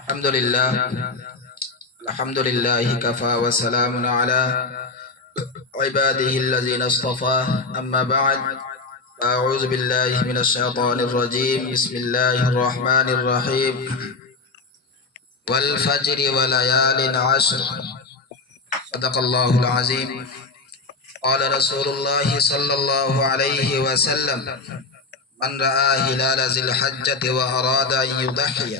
الحمد لله الحمد لله كفى وسلام على عباده الذين اصطفى أما بعد. أعوذ بالله من الشيطان الرجيم. بسم الله الرحمن الرحيم. والفجر وليال عشر. صدق الله العظيم. قال رسول الله صلى الله عليه وسلم: من رأى هلال ذي الحجة وأراد أن يضحي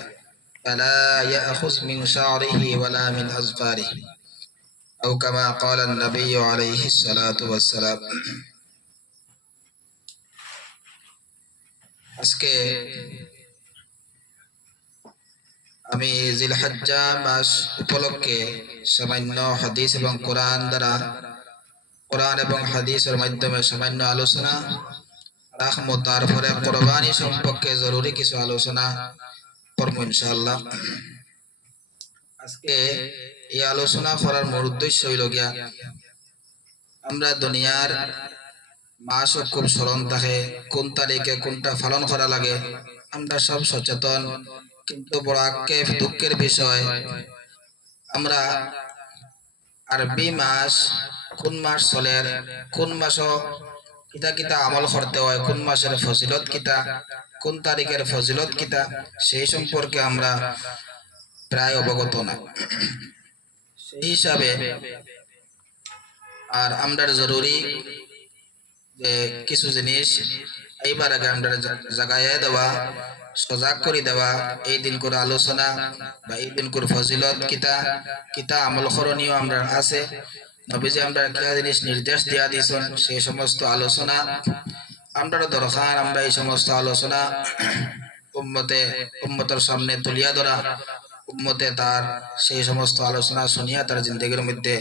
فلا يأخذ من شعره ولا من أظفاره، أو كما قال النبي عليه الصلاة والسلام. আজকে আমি জিলহজ্জা মাস উপলক্ষে সামান্য হাদিস এবং কোরআন এবং হাদিসের মাধ্যমে সামান্য আলোচনা রাখবো। তারপরে কোরবানি সম্পর্কে জরুরি কিছু আলোচনা করব ইনশাআল্লাহ। আজকে এই আলোচনা করার মূল উদ্দেশ্য হইল গিয়া, আমরা দুনিয়ার মাস খুব স্মরণ থাকে, কোন তারিখে কোনটা পালন করা লাগে আমরা সব সচেতন, কিন্তু বড় আক্ষেপ দুঃখের বিষয় আমরা আরবি মাস কোন মাস চলে, কোন মাস কিতা কিতা আমল করতে হয়, কোন মাসের ফজিলত কিতা, কোন তারিখের ফজিলত কিতা, সেই সম্পর্কে আমরা প্রায় অবগত না। সেই হিসাবে আর আমরা জরুরি যে কিছু জিনিস এইবার আগে আমরা জাগায় দেওয়া, সজাগ করে দেওয়া, এই দিন করে আলোচনা বা এই দিন করে ফজিলত কিতা কিতা আমল করণীয় আমরা আছে, নবীজি আমরা কিয়া জিনিস নির্দেশ দিয়া দিয়েছেন, সেই সমস্ত আলোচনা আমরা দরকার। আমরা এই সমস্ত আলোচনা উম্মতের সামনে তুলিয়া ধরা, উম্মতে তার সেই সমস্ত আলোচনা শুনিয়া তার জিন্দগির মধ্যে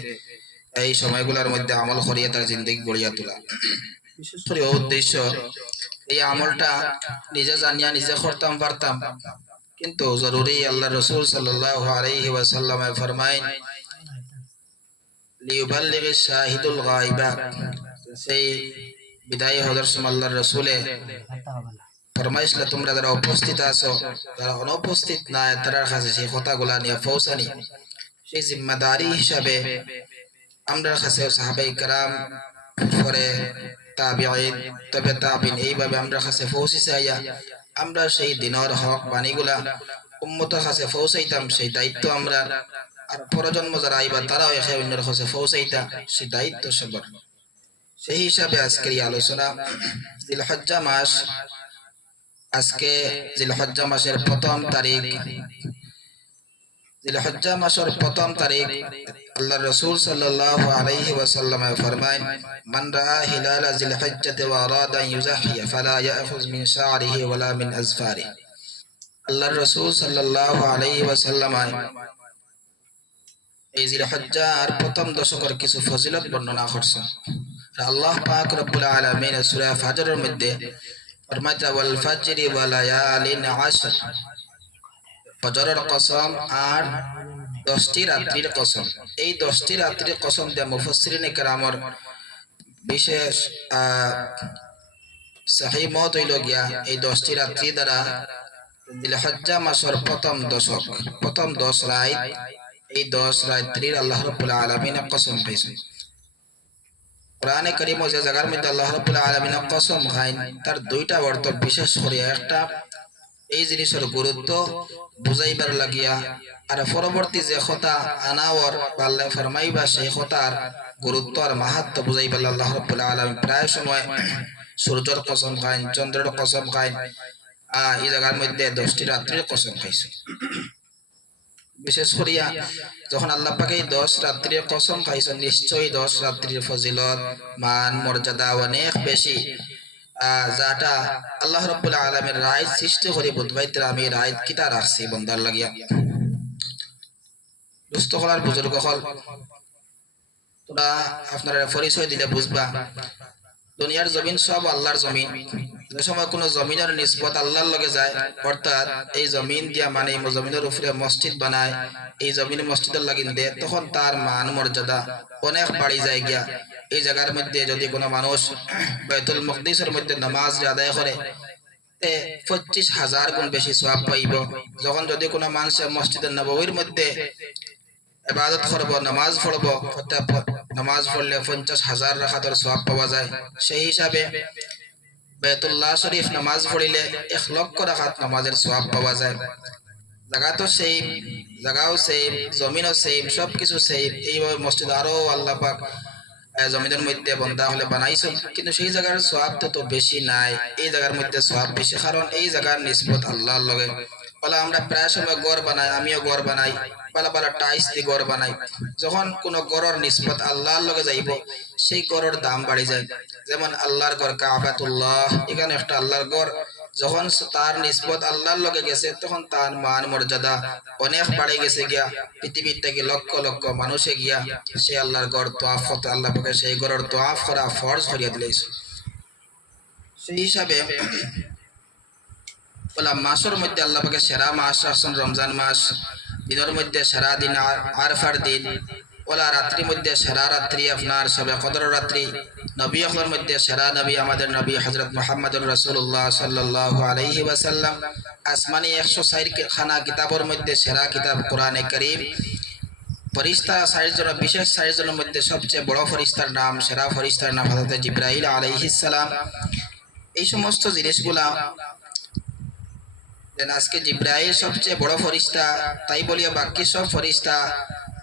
এই সময়গুলোর মধ্যে আমল করিয়া তার জিন্দগি গড়িয়া তোলা। বিশেষ করে উদ্দেশ্য এই আমলটা নিজে জানিয়া নিজে করতাম পারতাম, কিন্তু জরুরি আল্লাহ রসুল সাল্লাল্লাহু আলাইহি ওয়াসাল্লাম ফরমায় লিউবাল্লিগিশ শাহিদুল গায়বা। সেই বিদায় হযরত আল্লাহর রাসূলে ফরমাইছিল, তোমরা যারা উপস্থিত আছো, যারা অনুপস্থিত নাই তাদের কাছে সেই কথাগুলা নিয়ে পৌঁছানি। সেই জিম্মাদারি হিসাবে আমরা কাছে সাহাবায়ে কেরাম, পরে তাবিঈন, তবে তাবিঈন, এইভাবে আমরা কাছে পৌঁছে যাইয়া আমরা সেই দিনের হক বাণীগুলা উম্মতের কাছে পৌঁছাইতাম। সেই দায়িত্ব আমরা আর প্রজন্ম যারা আইবা তারাও এসে অন্যের কাছে পৌঁছাইতা, সেই দায়িত্ব সবার। সেই হিসাবে আজকের এই আলোচনা জিলহজ্জা মাস। আজকে জিলহজ্জা মাসের প্রথম তারিখ। জিলহজ্জা মাসের প্রথম তারিখ আল্লাহ রাসূল সাল্লাল্লাহু আলাইহি ওয়াসাল্লাম ফরমায়, মান রাআ হিলাল জিলহজ্জাতি ওয়া আরাদা আন ইউযাহিয়া ফালা ইয়াখুয মিন শা'রিহি ওয়ালা মিন আযফারিহি। আল্লাহ রাসূল সাল্লাল্লাহু আলাইহি ওয়াসাল্লাম এই জিলহজ্জার প্রথম দশকের কিছু ফজিলত বর্ণনা করছেন। আল্লাহ পাক রব্বুল আলামিন সূরা ফাজরের মধ্যে ফরমায়, ওয়াল ফাজরি ওয়া লায়ালিন আশর। ফজরের কসম আর 10টি রাত্রির কসম। এই 10টি রাত্রির কসম দিয়ে মুফাসসিরিনে কেরামের বিশেষ সহিহ মত হইল গিয়া, এই 10টি রাত্রি দ্বারা জিলহজ্জা মাসের প্রথম দশক, প্রথম 10 রাত, এই 10 রাত্রির আল্লাহ রাব্বুল আলামিন কসম খাইছেন। কোরআনে কারীম যে জায়গার মধ্যে আল্লাহ রাব্বুল আলামিন কসম খাইন, তার দুইটা অর্থ বিশেষ করে, একটা এই জিনিসের গুরুত্ব বুঝাইবার লাগিয়া, আর পরবর্তী যে কথা আনাওয়ার আল্লাহ ফরমাইবা সেই কথার গুরুত্ব আর মাহাত্ম্য বুঝাইবার আল্লাহ রাব্বুল আলামিন প্রায় সময় সূর্যের কসম খাইন, চন্দ্রের কসম খাইন, এই জায়গার মধ্যে 10টি রাত্রির কসম খাইছে। বিশেষ করিয়া যখন আল্লাহ পাক এই 10 রাত্রির কসম খাইছেন, নিশ্চয়ই 10 রাত্রির ফজিলত, মান, মর্যাদা অনেক বেশি, যাটা আল্লাহ রাব্বুল আলামিন রায় সৃষ্টি করে বুঝবাইতে আমি রায় কিতা রাখছি বন্দার লাগিয়া। দুস্থ হলার বুজুর্গ হল, তোরা আপনারা পরিচয় দিলে বুঝবা, দুনিয়ার জমিন সব আল্লাহর জমিন। যে সময় কোনো জমিনের নিসবত আল্লাহর লগে যায়, অর্থাৎ এই জমিন দিয়া মানে এই জমিনের উপরে মসজিদ বানায়, এই জমিন মসজিদের লাগিন দেয়, তখন তার মান মর্যাদা অনেক বাড়ি যায় গিয়া। এই জায়গার মধ্যে যদি কোনো মানুষ বাইতুল মুকদ্দিসের মধ্যে নামাজ আদায় করে, 25,000 গুণ বেশি সওয়াব পাইব। যখন যদি কোনো মানুষ মসজিদে নববীর মধ্যে ইবাদত করব, নামাজ পড়ব, নামাজ পড়লে 50,000 রাকাতের সওয়াব পাওয়া যায়। সেই হিসাবে বাইতুল্লাহ শরীফ নামাজ পড়িলে 1 লক্ষ রাকাত নামাজের সওয়াব পাওয়া যায়। জায়গা তো সেম, জায়গাও সেম, জমিনও সেম, সবকিছু সেম। এইভাবে মসজিদ আরো আল্লাহ পাক জমিনের মধ্যে বন্ধা হলে বানাইছেন, কিন্তু সেই জায়গার সওয়াব তো বেশি নাই, এই জায়গার মধ্যে সওয়াব বেশি, কারণ এই জায়গার নিসবত আল্লাহর লগে। বলে আমরা প্রায় সময় গড় বানাই, আমিও গড় বানাই, পালা পালা টাইস দিয়ে গড় বানাই। যখন কোন গড়ের নিসবত আল্লাহর লগে যাইব, সেই গড়ের দাম বাড়ি যায়। যেমন আল্লাহর গড় কাবাতুল্লাহ, এখানে একটা আল্লাহর গড়, যখন তার নিসবত আল্লাহর লগে গেছে, তখন তার মান মর্যাদা অনেক বাড়ে গেছে গিয়া। পৃথিবীর থেকে লক্ষ লক্ষ মানুষে গিয়া সে আল্লাহর গড় তোয়াফ করতে, আল্লাহ পাকে সেই গড়ের তোয়াফ করা ফরজ করিয়া দিলেছে। সেই হিসাবে বলা মাসের মধ্যে আল্লাহ পাকে সেরা মাস আসছেন রমজান মাস। দিনের মধ্যে সেরা দিন আরফার দিন, ওলা রাত্রির মধ্যে সেরা রাত্রি আপনার সবে কদর রাত্রি। নবী আকবর মধ্যে সেরা নবী আমাদের নবী হযরত মুহাম্মদুর রাসূলুল্লাহ সাল্লাল্লাহু আলাইহি ওয়াসাল্লাম। আসমানি 104 খানা কিতাবের মধ্যে সেরা কিতাব কোরআনে কারীম। ফেরেশতা 40 জন, বিশেষ 40 জনের মধ্যে সবচেয়ে বড় ফেরেশতার নাম, সেরা ফেরেশতার নাম হযরত জিবরাইল আলাইহিস সালাম। এই সমস্ত জিনিসগুলা আজকে জিবরাইল সবচেয়ে বড় ফেরেশতা, তাই বলিয়া বাকি সব ফেরেশতা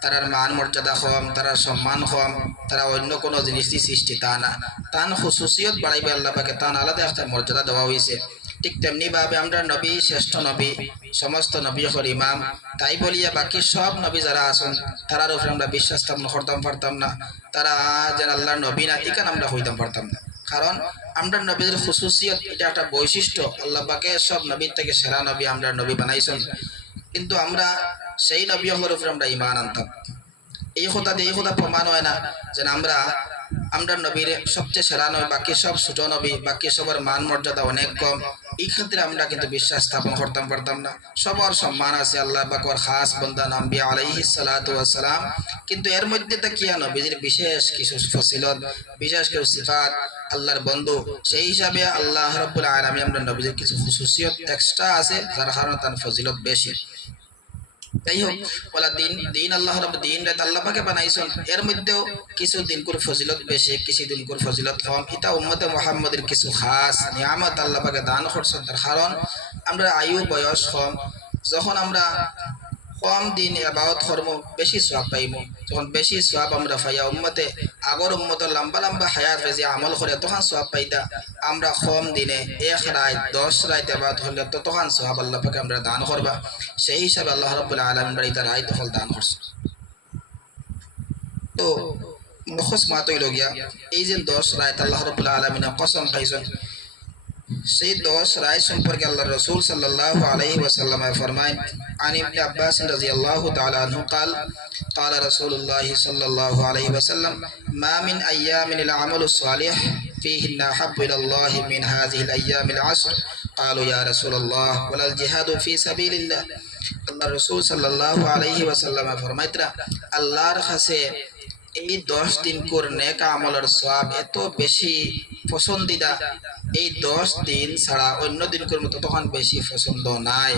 তারার মান মর্যাদা কম, তারার সম্মান কম, তারা অন্য কোনো জিনিস দিয়ে সৃষ্টি তা না। তান খুসুসিয়ত বাড়াইবে আল্লাহ পাকে, তান আলাদা একটা মর্যাদা দেওয়া হয়েছে। ঠিক তেমনি ভাবে আমরা নবী, শ্রেষ্ঠ নবী, সমস্ত নবী হল ইমাম, তাই বলিয়া বাকি সব নবী যারা আছেন তারার উপরে আমরা বিশ্বাস স্থাপন করতাম পারতাম না। তারা যেন আল্লাহর নবী না, এখানে আমরা হইতাম পারতাম না। কারণ আমরা নবীর খুসুসিয়ত, এটা একটা বৈশিষ্ট্য। আল্লাহ পাকে সব নবীর থেকে সেরা নবী আমরা নবী বানাইছেন, কিন্তু আমরা সেই নবী হলের উপরে আমরা ইমান আনতাম। এই কথা দিয়ে এই কথা প্রমাণ হয় না যে আমরা নবীর সবচেয়ে সেরা নবী, বাকি সব ছোট নবী, বাকি সবার মান মর্যাদা অনেক কম। এই ক্ষেত্রে আমরা কিন্তু বিশ্বাস স্থাপন করতাম পারতাম না। সবার সম্মান আছে, আল্লাহ পাকের খাস বান্দা আম্বিয়া আলাইহিস সালাতু ওয়াস সালাম, কিন্তু এর মধ্যে তা কি নবীর বিশেষ কিছু ফজিলত, বিশেষ কিছু সিফাত, আল্লাহর বন্ধু। সেই হিসাবে আল্লাহ রাব্বুল আলামিন আমরা নবীর কিছু খুসুসিয়ত এক্সট্রা আছে, যার কারণে তার ফজিলত বেশি। যাই হোক, বলা দিন দিন আল্লাহ রাব্বুল দিন রাত আল্লাহ পাকে বানাইছেন, এর মধ্যেও কিছু দিন করে ফজিলত বেশি, কিছু দিন করে ফজিলত কম। এটা উম্মতে মুহাম্মাদের কিছু খাস নিয়ামত আল্লাহ পাকে দান করছেন। তার কারণ আমরা আয়ু বয়স কম, যখন আমরা কম দিন ইবাদত করব বেশি সওয়াব পাইব। যখন বেশি সওয়াব আমরা পাইয়া উম্মতে আগর উম্মত লম্বা লম্বা হায়াত বেশি আমল করে তখন সওয়াব পাইতা। আমরা কম দিনে 1 রাত 10 রাত ইবাদত করলে তো তখন সওয়াব আল্লাহ পাকে আমরা দান করবা। সেই হিসাবে আল্লাহ রাব্বুল আলামিন বাড়িতে রাত হল দান করছে। তো মুখস মাতই লগিয়া এই যে 10 রাত আল্লাহ রাব্বুল আলামিন কসম খাইছেন, সেই 10 রাত সম্পর্কে আল্লাহ রাসূল সাল্লাল্লাহু আলাইহি ওয়াসাল্লাম ফরমায়, আন ইবনে আব্বাস রাদিয়াল্লাহু তাআলা আনহু قال قال رسول الله صلى الله عليه وسلم ما من ايام العمل الصالح فيهن احب الى الله من هذه الايام العشر قالوا يا رسول الله ولا الجهاد في سبيل الله। আল্লাহ রাসূল সাল্লাল্লাহু আলাইহি ওয়াসাল্লাম ফরমাইতরা আল্লাহর কাছে এই 10 দিন কোর নেক আমলের সওয়াব এত বেশি পছন্দিদা, এই 10 দিন ছাড়া অন্য দিন কোর মতো তখন বেশি পছন্দ নাই।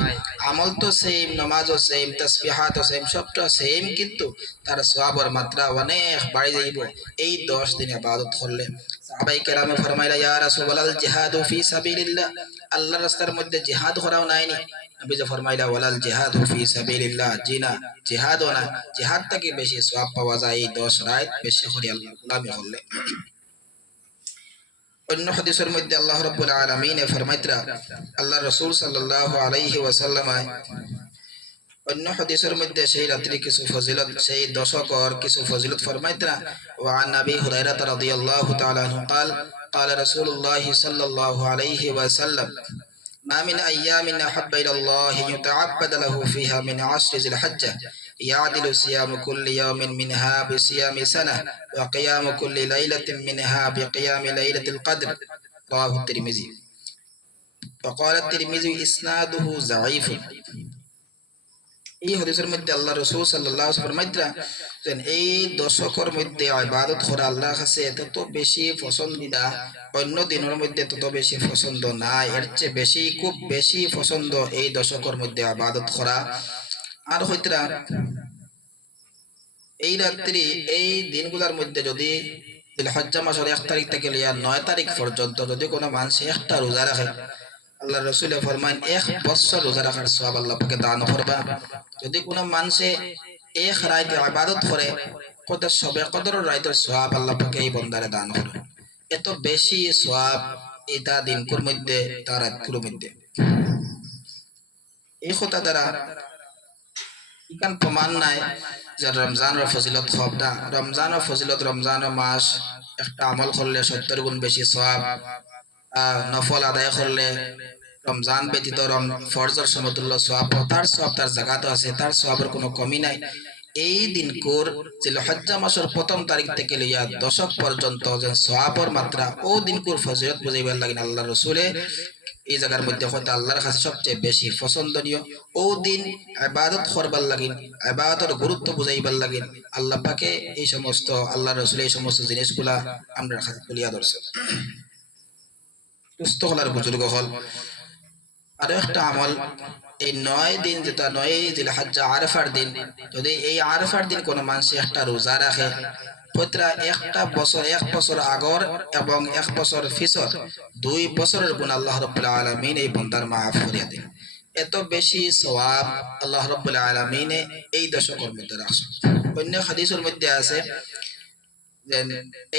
আমল তো সেম, নামাজও সেম, তাসবিহাতও সেম, সবটা সেম, কিন্তু তার সওয়াবের মাত্রা অনেক বাড়ি যাইব এই 10 দিন ইবাদত করলে। সাহাবায়ে কেরামে ফরমাইলা, ইয়া রাসূলুল্লাহ জিহাদু ফি সাবিলিল্লাহ, আল্লাহর রাস্তার মধ্যে জিহাদ করাও নাইনি? নবী যে ফরমাইলা ওয়ালাল জিহাদু ফি সাবিলিল্লাহ, জি না, জিহাদও না, জিহাদ থেকে বেশি সওয়াব পাওয়া যায় এই 10 রাত বেশি করে আল্লাহর গোলামি করলে। অন্য হাদিসের মধ্যে আল্লাহ রাব্বুল আলামিন ফরমাইতরা আল্লাহ রাসূল সাল্লাল্লাহু আলাইহি ওয়াসাল্লাম অন্য হাদিসের মধ্যে সেই রাত্রি কিছু ফজিলত, সেই দশকর কিছু ফজিলত ফরমাইতরা। ওয়া আন আবি হুরায়রা রাদিয়াল্লাহু তাআলা আনহু قال قال رسول الله صلى الله عليه وسلم ما من أيام أحب إلى الله يتعبد له فيها من عشر ذي الحجة يعدل صيام كل يوم منها بصيام سنة وقيام كل ليلة منها بقيام ليلة القدر رواه الترمذي وقال الترمذي إسناده ضعيف। এই হাদিসের মধ্যে আল্লাহ রাসূল সাল্লাল্লাহু আলাইহি ওয়াসাল্লাম ফরমাইতরা যে এই দশকের মধ্যে ইবাদত করা আল্লাহর কাছে তত বেশি পছন্দিদা, অন্য দিনের মধ্যে তত বেশি পছন্দ না, এর চেয়ে বেশি খুব বেশি পছন্দ এই দশকের মধ্যে ইবাদত করা। আর হইতরা এই রাত্রি এই দিনগুলোর মধ্যে যদি জিলহজ্জা মাসের 1 তারিখ থেকে লিয়া 9 তারিখ পর্যন্ত যদি কোনো মানুষ একটা রোজা রাখে, আল্লাহ রসুল ফরমান 1 বছর রোজা রাখার সওয়াব আল্লাহ পাকে দান করবা। যদি কোনো মানুষে এক রাত ইবাদত করে, কত সবে কদরের রাতের সওয়াব আল্লাহ পাকে এই বান্দারে দান করে। এত বেশি সওয়াব এটা দিনকুর মধ্যে তার রাতকুর মধ্যে। এই কথা দ্বারা ইকান প্রমাণ নাই যে রমজানের ফজিলত খবদা। রমজানের ফজিলত, রমজানের মাস একটা আমল করলে 70 গুণ বেশি সওয়াব, নফল আদায় করলে রমজান ব্যতীত ফরজের সমতুল্য সওয়াব, তার সওয়াব তার জায়গাতে আছে, তার সওয়াবের কোনো কমি নাই। এই দিনকুর জিলহজ্জা মাসের 1ম তারিখ থেকে লইয়া দশক পর্যন্ত যে সওয়াবের মাত্রা ও দিনকুর ফজিলত বুঝাইবার লাগি আল্লাহ রসুলে এই জায়গার মধ্যে হয়তো আল্লাহর কাছে সবচেয়ে বেশি পছন্দনীয়। ও দিন ইবাদত করবার লাগিন, ইবাদতের গুরুত্ব বুঝাইবার লাগিন আল্লাহ পাকে এই সমস্ত আল্লাহ রসুল এই সমস্ত জিনিসগুলা আমরা কাছে তুলিয়া ধরছে। সুস্থ হলার বুজুর্গ হল আরো একটা আমল, এই 9 দিন যেটা 9 জিলহজ্জা আরাফার দিন, যদি এই আরাফার দিন কোনো মানুষ একটা রোজা রাখে, প্রতিটা একটা বছর 1 বছর আগর এবং 1 বছর পিছর 2 বছরের গুণ আল্লাহ রাব্বুল আলামিন এই বান্দার মাফ করিয়া দেন। এত বেশি সওয়াব আল্লাহ রাব্বুল আলামিন এই দশকের মধ্যে রাখছেন। অন্য হাদিসের মধ্যে আছে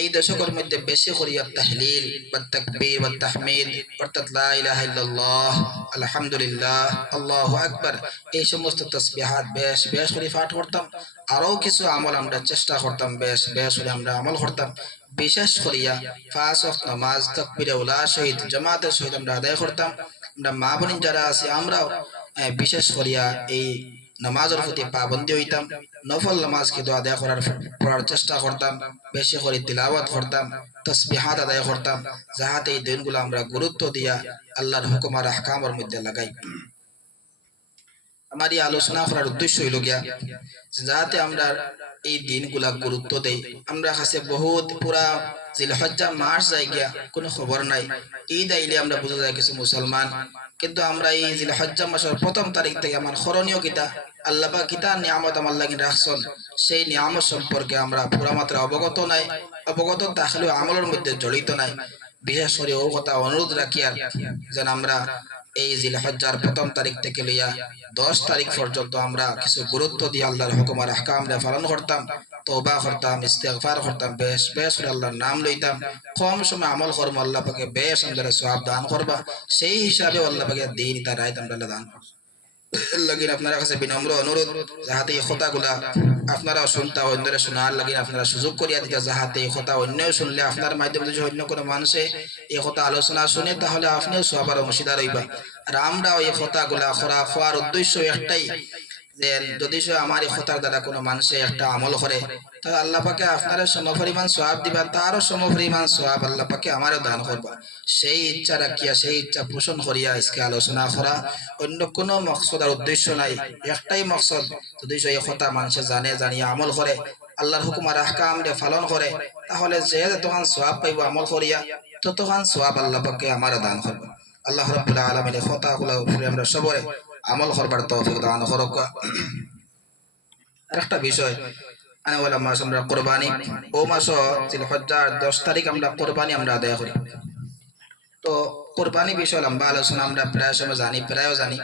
এই দশকের মধ্যে বেশি করিয়া তাহলিল বা তাকবীর বা তাহমিদ অর্থাৎ লা ইলাহা ইল্লাল্লাহ, আলহামদুলিল্লাহ, আল্লাহু আকবার, এই সমস্ত তাসবিহাত বেশ বেশ করে পাঠ করতাম। আরো কিছু আমল আমরা চেষ্টা করতাম, বেশ বেশ করে আমরা আমল করতাম। বিশেষ করিয়া 5 ওয়াক্ত নামাজ তাকবীরে উলা সহিত জামাতের সহিত আমরা আদায় করতাম। আমরা মা বোন যারা আছি আমরাও বিশেষ করিয়া এই নামাজের প্রতি পাবন্দি হইতাম। নফল নামাজ কিন্তু আদায় করার চেষ্টা করতাম, বেশি করে তিলাওয়াত করতাম, তাসবিহাত আদায় করতাম, যাহাতে এই দিনগুলো আমরা গুরুত্ব দিয়া আল্লাহর হুকুম আর আহকামের মধ্যে লাগাই। আমার এই আলোচনা করার উদ্দেশ্য হইল গিয়া যাতে আমরা এই দিনগুলা গুরুত্ব দেই। আমরা কাছে বহুত পুরা জিলহজ্জা মাস যাই গিয়া কোনো খবর নাই। ঈদ আইলে আমরা বুঝা যায় কিছু মুসলমান, কিন্তু আমরা এই জিলহজ্জা মাসের 1ম তারিখ থেকে আমার করণীয় কিতা, আল্লাহ পাক কিতা নিয়ামত আমার লাগি রাখছেন, সেই নিয়ামত সম্পর্কে আমরা পুরা মাত্রা অবগত নাই। অবগত থাকলেও আমলের মধ্যে জড়িত নাই। বিশেষ করে ও কথা অনুরোধ রাখি আর যেন আমরা এই জিলহজ্জার 1ম তারিখ থেকে লইয়া 10 তারিখ পর্যন্ত আমরা কিছু গুরুত্ব দিয়ে আল্লাহর হুকুম আর আহকাম পালন করতাম, তওবা করতাম, ইস্তেগফার করতাম, বেশ বেশ করে আল্লাহর নাম লইতাম, কম সময় আমল করব, আল্লাহ পাকে বেশ আমাদের সওয়াব দান করবা। সেই হিসাবে আল্লাহ পাকে দিন তার রায় আমরা দান করব। লাগিন আপনারা কাছে বিনম্র অনুরোধ যাহাতে এই কথাগুলা আপনারা শুনতা অন্যরা শোনার লাগিন আপনারা সুযোগ করিয়া দিতা, যাহাতে এই কথা অন্যও শুনলে আপনার মাধ্যমে যদি অন্য কোনো মানুষে এই কথা আলোচনা শুনে তাহলে আপনিও সবার অংশীদার হইবা। আর আমরা এই কথাগুলা খোয়ার উদ্দেশ্য একটাই যে যদি আমার এই কথার দ্বারা কোনো মানুষে একটা আমল করে তাহলে আল্লাহ পাকে আপনারা সমপরিমাণ সওয়াব দিবা, তারও সমপরিমাণ সওয়াব আল্লাহ পাকে আমারও দান করবা। সেই ইচ্ছা রাখিয়া সেই ইচ্ছা পোষণ করিয়া আজকে আলোচনা করা, অন্য কোনো মকসদ আর উদ্দেশ্য নাই। একটাই মকসদ, যদি এই কথা মানুষে জানে, জানিয়া আমল করে, আল্লাহর হুকুম আর আহকাম পালন করে, তাহলে যে যতক্ষণ সওয়াব পাইব আমল করিয়া ততক্ষণ সওয়াব আল্লাহ পাকে আমারও দান করবা। আল্লাহ রাব্বুল আলামিন এই কথাগুলো উপরে আমরা সবরে আমল করবার তৌফিক দান করুক। আরেকটা বিষয় আনাওয়ালা মাস আমরা কুরবানি, ও মাস জিলহজ্জার 10 তারিখ আমরা কুরবানি আমরা আদায় করি। তো কুরবানি বিষয় লম্বা আলোচনা আমরা প্রায় সময় প্রায়ও জানি।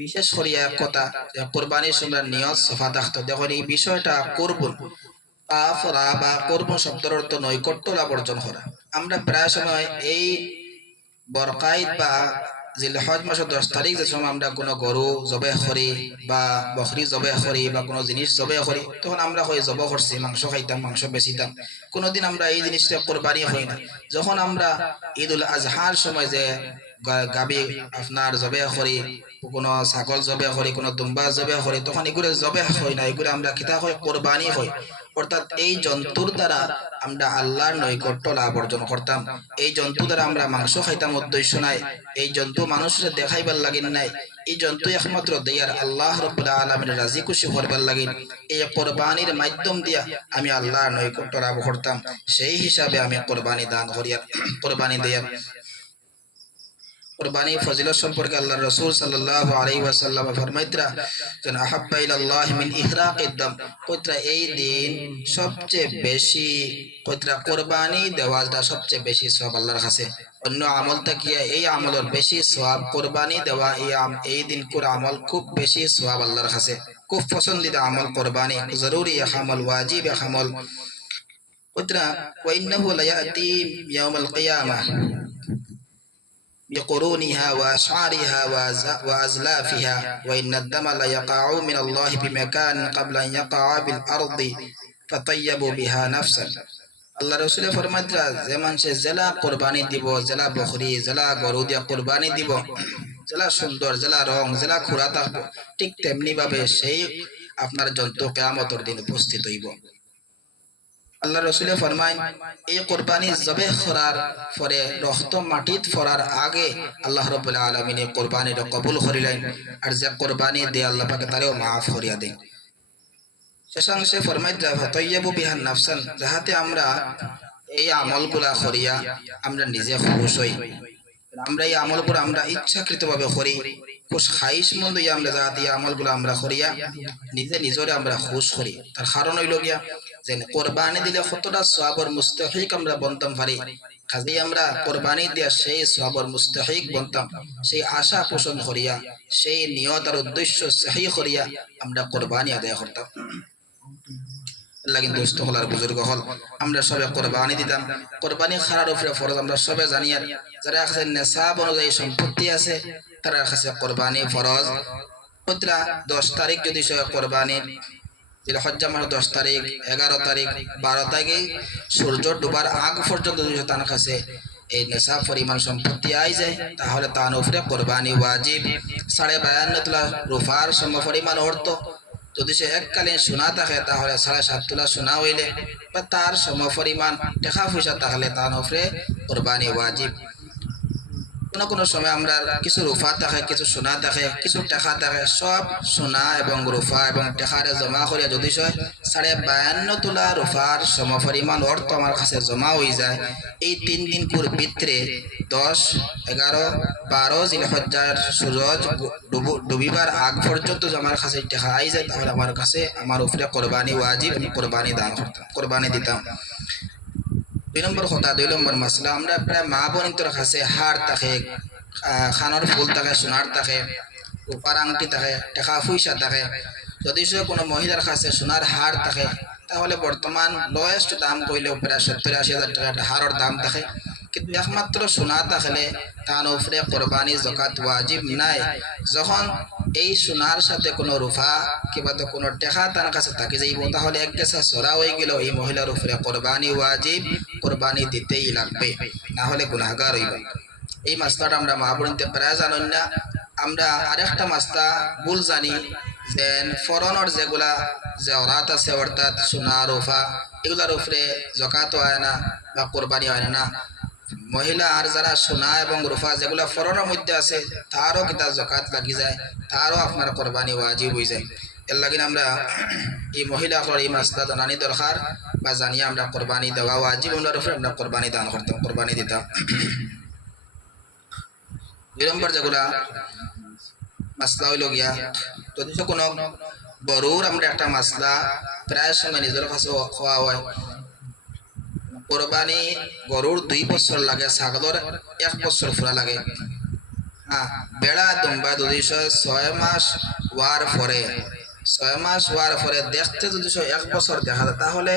বিশেষ করে এক কথা যে কুরবানির সময় নিয়ত সফা থাকতো। দেখুন এই বিষয়টা কুরবান বা কুরবান শব্দের অর্থ নৈকট্য লাভ অর্জন করা। আমরা প্রায় সময় এই বরকাইত বা জিলহজ মাসের 10 তারিখ যে সময় আমরা কোনো গরু জবে করি বা বকরি জবে করি বা কোনো জিনিস জবে করি, তখন আমরা কই জব করছি, মাংস খাইতাম, মাংস বেচিতাম। কোনোদিন আমরা এই জিনিসটা কোরবানি হই না। যখন আমরা ঈদুল আজহার সময় যে গাবি আপনার জবে করি, কোনো ছাগল জবে করি, কোনো দুম্বা জবে করি, তখন এগুলো জবে হয় না, এগুলো আমরা কিতা হয় কোরবানি হয়। অর্থাৎ এই জন্তুর দ্বারা আমরা আল্লাহর নৈকট্য লাভ অর্জন করতাম। এই জন্তু দ্বারা আমরা মাংস খাইতাম উদ্দেশ্য নাই, এই জন্তু মানুষের দেখাইবার লাগিন নাই, এই জন্তু একমাত্র দেয়ার আল্লাহ রাব্বুল আলামিন রাজি খুশি করবার লাগিন। এই কোরবানির মাধ্যম দিয়া আমি আল্লাহর নৈকট্য লাভ করতাম, সেই হিসাবে আমি কোরবানি দান করিয়া কোরবানি দিয়া। কুরবানি ফজিলত সম্পর্কে আল্লাহর রাসূল সাল্লাল্লাহু আলাইহি ওয়াসাল্লাম ফরমাইতরা যেন আহাব্বা ইলাল্লাহি মিন ইহরাকিদ দাম, কইতরা এই দিন সবচেয়ে বেশি কইতরা কুরবানি দেওয়াটা সবচেয়ে বেশি সওয়াব আল্লাহর কাছে। অন্য আমল থেকে এই আমলের বেশি সওয়াব কুরবানি দেওয়া। এই দিন কোন আমল খুব বেশি সওয়াব আল্লাহর কাছে, খুব পছন্দিত আমল কুরবানি, জরুরি আমল, ওয়াজিব আমল। কইতরা ওয়া ইন্নাহু লায়াতি ইয়াউমাল কিয়ামাহ بقرونها وأشعارها وأزلافها وإن الدم ليقع من الله بمكان قبل أن يقع بالأرض فطيبوا بها نفسا। আল্লাহ রসুল ফরমাইতরা যে মানুষে জেলা কোরবানি দিব, জেলা বকরি জেলা গরু দিয়া কোরবানি দিব, জেলা সুন্দর জেলা রং জেলা খুরা থাকবো, ঠিক তেমনি ভাবে সেই আপনার জন্তু কিয়ামতের দিন উপস্থিত হইব। আল্লাহ রসুলে ফরমায় এই কোরবানি জবেহ করার পরে রক্ত মাটিত ফরার আগে আল্লাহ রাব্বুল আলামিন এই কোরবানিটা কবুল করিলেন, আর যে কোরবানি দে আল্লাহ পাকে তারেও মাফ করিয়া দেন। শেষাংশে ফরমাইতরা ফাতাইয়াবু বিহান নাফসান, যাহাতে আমরা এই আমলগুলা করিয়া আমরা নিজে খুশ হই। আমরা এই আমলগুলো আমরা ইচ্ছাকৃতভাবে করি, খুশ খাইশ মন্দ আমরা যাহাতে এই আমলগুলো আমরা করিয়া নিজে নিজরে আমরা খুশ করি। তার কারণ হইল গিয়া যে কোরবানি দিলে কতটা সওয়াবের মুস্তাহিক আমরা বনতাম পারি, কাজে আমরা কোরবানি দিয়া সেই সওয়াবের মুস্তাহিক বনতাম, সেই আশা পোষণ করিয়া সেই নিয়ত আর উদ্দেশ্য সহি করিয়া আমরা কোরবানি আদায় করতাম। লাগিন দোস্ত হল আর বুজুর্গ হল, আমরা সবে কোরবানি দিতাম। কোরবানি খারার উপরে ফরজ আমরা সবে জানি, আর যারা কাছে নেশাব অনুযায়ী সম্পত্তি আছে তারা কাছে কোরবানি ফরজ। 10 তারিখ যদি সে কোরবানি জিলহজ্জা মাসের 10 তারিখ 11 তারিখ 12 তারিখে সূর্য ডুবার আগ পর্যন্ত যদি তার কাছে এই নেশাব পরিমাণ সম্পত্তি আই যায়, তাহলে তার উপরে কোরবানি ওয়াজিব। 52.5 তোলা রুফার সম পরিমাণ অর্থ যদি সে এককালীন সোনা থাকে তাহলে 7.5 তোলা সোনা হইলে বা তার সম পরিমাণ টাকা পয়সা থাকলে তার উপরে কোরবানি ওয়াজিব। কোনো সময় আমরা কিছু রুফা থাকে, কিছু সোনা থাকে, কিছু টাকা থাকে, সব সোনা এবং রুফা এবং টাকারে জমা করিয়া যদি 52.5 তোলা রুফার সম পরিমাণ অর্থ আমার কাছে জমা হয়ে যায়, এই 3 দিন ভিতরে 10, 11, 12 জিলহজ্জার সূরজ ডুবিবার আগ পর্যন্ত আমার কাছে টাকা আই যায়, তাহলে আমার কাছে আমার উপরে কোরবানি ওয়াজিব, আমি কোরবানি দান করতাম, কোরবানি দিতাম। 2 নম্বর কথা, 2 নম্বর মাসলা, আমরা প্রায় মা বোনদের কাছে হার থাকে, খানোর ফুল থাকে, সোনার থাকে, রূপার আংটি থাকে, টাকা পয়সা থাকে। যদি সে কোনো মহিলার কাছে সোনার হার থাকে তাহলে বর্তমান লোয়েস্ট দাম কইলেও প্রায় 70-80 হাজার টাকা একটা হারের দাম থাকে, কিন্তু একমাত্র সোনা থাকলে তার উপরে কোরবানি যাকাত ওয়াজিব নাই। যখন এই সোনার সাথে কোনো রূপা কিংবা তো কোনো টাকা তার কাছে থাকি যাইব, তাহলে এক গেছা সরা হয়ে গেল, এই মহিলার উপরে কোরবানি ওয়াজিব, কোরবানি দিতেই লাগবে, না হলে গুনাহগার হইব। এই মাসলাটা আমরা মা বোনতে প্রায় জানেন না। আমরা আরেকটা মাসলা ভুল জানি যে ফরনের যেগুলা জওরাত আছে অর্থাৎ সোনা রূপা এগুলার উপরে যাকাত হয় না বা কোরবানি হয় না। মহিলা আর যারা সোনা এবং রূপা যেগুলা ফরনের মধ্যে আছে তারও কিতা যাকাত লাগি যায়, তারও আপনার কোরবানি ওয়াজিব হয়ে যায়। এর লাগিন আমরা এই মহিলাগুলোর এই মাসলা জানানি দরকার, বা জানিয়ে আমরা কোরবানি দেওয়া ওয়াজিব ওনার উপরে আমরা কোরবানি দান করতাম, কোরবানি দিতাম। 2 নম্বর যেগুলা মাসলা হইল গিয়া, যদি কোনো গরুর আমরা একটা মাসলা প্রায় সময় নিজের কাছে খাওয়া হয়, কোরবানি গরুর 2 বছর লাগে, ছাগলের 1 বছর পুরা লাগে। বেড়া দুম্বা যদি 6 মাস হওয়ার পরে 6 মাস হওয়ার পরে দেখতে যদি 1 বছর দেখা যায়, তাহলে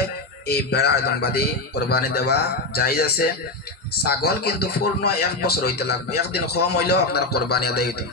এই বেড়ার দুম্বা দিয়ে কোরবানি দেওয়া জায়েজ আছে। ছাগল কিন্তু পূর্ণ 1 বছর হইতে লাগবে, একদিন কম হইলেও আপনার কোরবানি আদায় হইতে